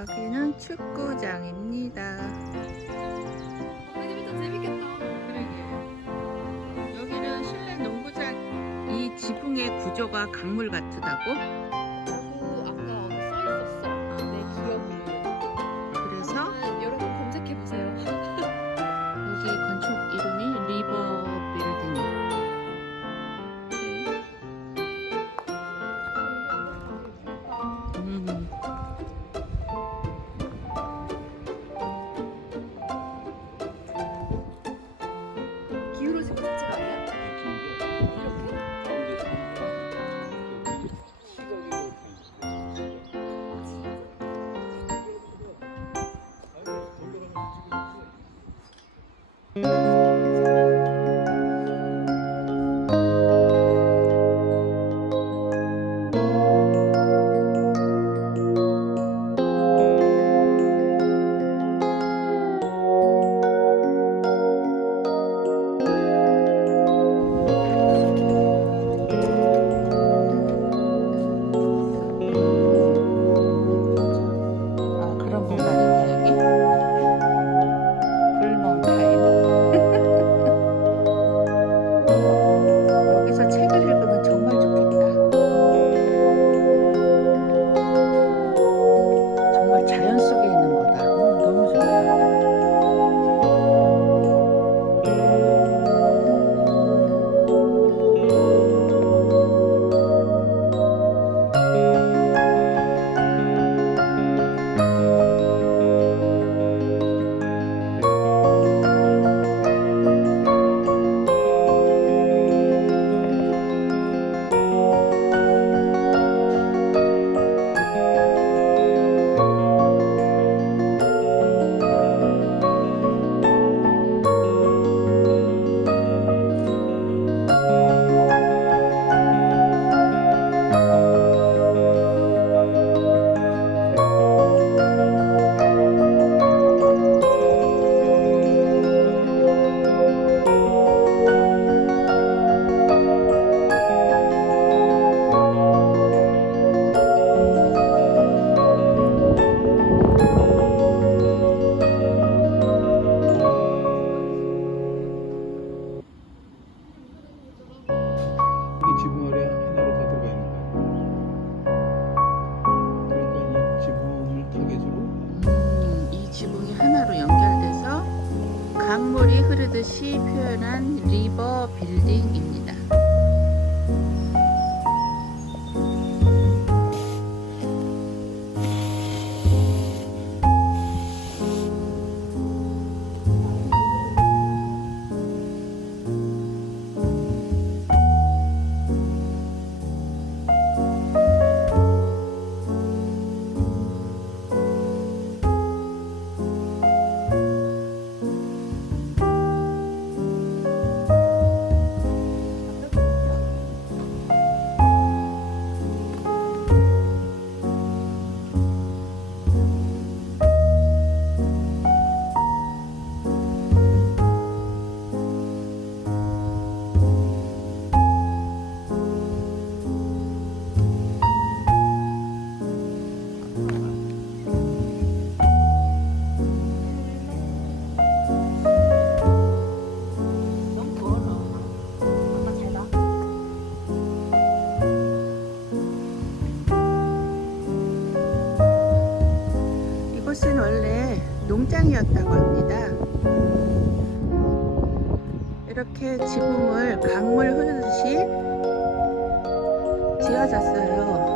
여기는 축구장입니다. 배드민턴 재밌겠다. 그러게요. 여기는 실내 농구장 이 지붕의 구조가 강물 같다고? 듯이 표현한 리버 빌딩입니다. 원래 농장이었다고 합니다. 이렇게 지붕을 강물 흐르듯이 지어졌어요.